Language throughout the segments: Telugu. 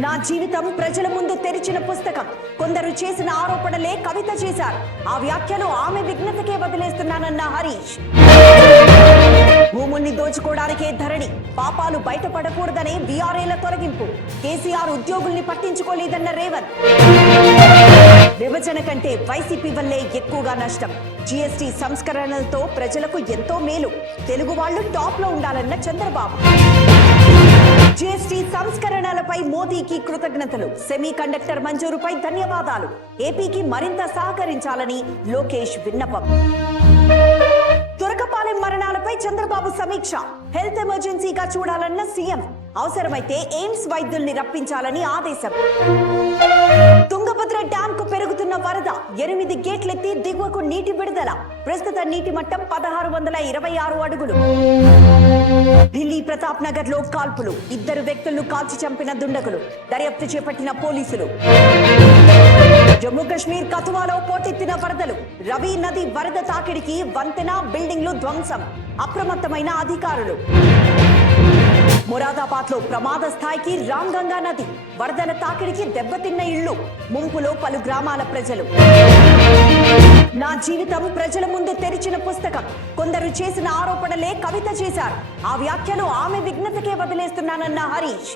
నా జీవితం ప్రజల ముందు తెరిచిన పుస్తకం. కొందరు చేసిన ఆరోపణలే కవిత చేశారు. ఆ వ్యాఖ్యలు ఆమె విఘ్నతకే వదిలేస్తున్నానన్న హరీష్. భూముల్ని దోచుకోవడానికే ధరణి, పాపాలు బయటపడకూడదనే వీఆర్ఏల తొలగింపు. కేసీఆర్ ఉద్యోగుల్ని పట్టించుకోలేదన్న రేవంత్. విభజన కంటే వైసీపీ వల్లే ఎక్కువగా నష్టం. జీఎస్టీ సంస్కరణలతో ప్రజలకు ఎంతో మేలు. తెలుగు వాళ్లు టాప్ లో ఉండాలన్న చంద్రబాబు. జీఎస్టీ సంస్కరణలపై మోదీకి కృతజ్ఞతలు. సెమీ కండక్టర్ మంజూరుపై ధన్యవాదాలు. ఏపీకి మరింత సహకరించాలని లోకేష్ విన్నపం. తురకపాలెం మరణాలపై చంద్రబాబు సమీక్ష. హెల్త్ ఎమర్జెన్సీగా చూడాలన్న సీఎం. అవసరమైతే ఎయిమ్స్ వైద్యుల్ని రప్పించాలని ఆదేశం. తుంగభద్ర డ్యామ్ కు పెరుగుతున్న వరద. 8 గేట్లెత్తి దిగువకు నీటి విడుదల. ప్రస్తుత నీటి మట్టం 1626 అడుగులు. ఢిల్లీ ప్రతాప్ నగర్ లో కాల్పులు. 2 వ్యక్తులను కాల్చి చంపిన దుండగులు. దర్యాప్తు చేపట్టిన పోలీసులు. జమ్మూ కశ్మీర్ కథువాలో పోటెత్తిన వరదలు. రవి నది వరద తాకిడికి వంతెన, బిల్డింగ్లు ధ్వంసం. అప్రమత్తమైన అధికారులు. మొరాదాబాద్ లో ప్రమాద స్థాయికి రాంగంగా నది. వరదల తాకిడికి దెబ్బతిన్న ఇళ్లు. ముంపులో పలు గ్రామాల ప్రజలు. నా జీవితం ప్రజల ముందు తెరిచిన పుస్తకం. కొందరు చేసిన ఆరోపణలే కవిత చేశారు. ఆ వ్యాఖ్యలు ఆమె విఘ్నతకే వదిలేస్తున్నానన్న హరీష్.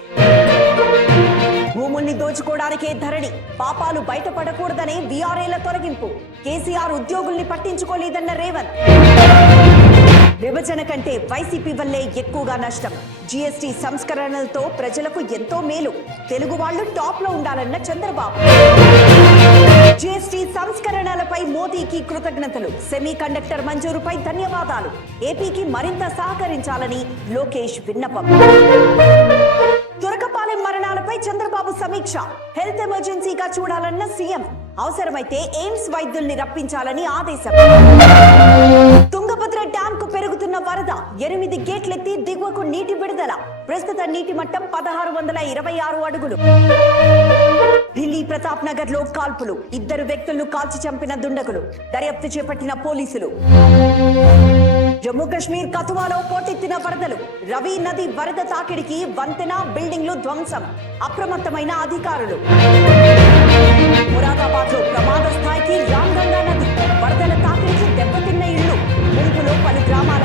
భూముల్ని దోచుకోవడానికే ధరణి, పాపాలు బయటపడకూడదనే వీఆర్ఏల తొలగింపు. కేసీఆర్ ఉద్యోగుల్ని పట్టించుకోలేదన్న రేవంత్. విభజన కంటే వైసీపీ వల్లే ఎక్కువగా నష్టం. జీఎస్టీ సంస్కరణలతో ప్రజలకు ఎంతో మేలు. తెలుగు వాళ్లు టాప్ లో ఉండాలన్న చంద్రబాబు. జీఎస్టీ సంస్కరణలపై మోదీకి కృతజ్ఞతలు. సెమీ కండక్టర్ మంజూరుపై ధన్యవాదాలు. ఏపీకి మరింత సహకరించాలని లోకేష్ విన్నపం. తురకపాలెం మరణాలపై చంద్రబాబు సమీక్ష. హెల్త్ ఎమర్జెన్సీగా చూడాలన్న సీఎం. అవసరమైతే ఎయిమ్స్ వైద్యుల్ని రప్పించాలని ఆదేశం. తుంగభద్ర డ్యామ్ కు పెరుగుతున్న వరద. 8 గేట్లెత్తి దిగువకు నీటి విడుదల. ప్రస్తుత నీటి మట్టం 1626 అడుగులు. ఢిల్లీ ప్రతాప్ నగర్ లో కాల్పులు. 2 వ్యక్తులను కాల్చి చంపిన దుండగులు. దర్యాప్తు చేపట్టిన పోలీసులు. జమ్మూ కశ్మీర్ కథువాలో పోటెత్తిన వరదలు. రవి నది వరద తాకిడికి వంతెన, బిల్డింగ్లు ధ్వంసం. అప్రమత్తమైన అధికారులు. మొరాదాబాద్ లో ప్రమాద స్థాయికి రాంగంగా నది. వరదల తాకిడికి దెబ్బతిన్న ఇళ్లు. ముంపులో పలు గ్రామాల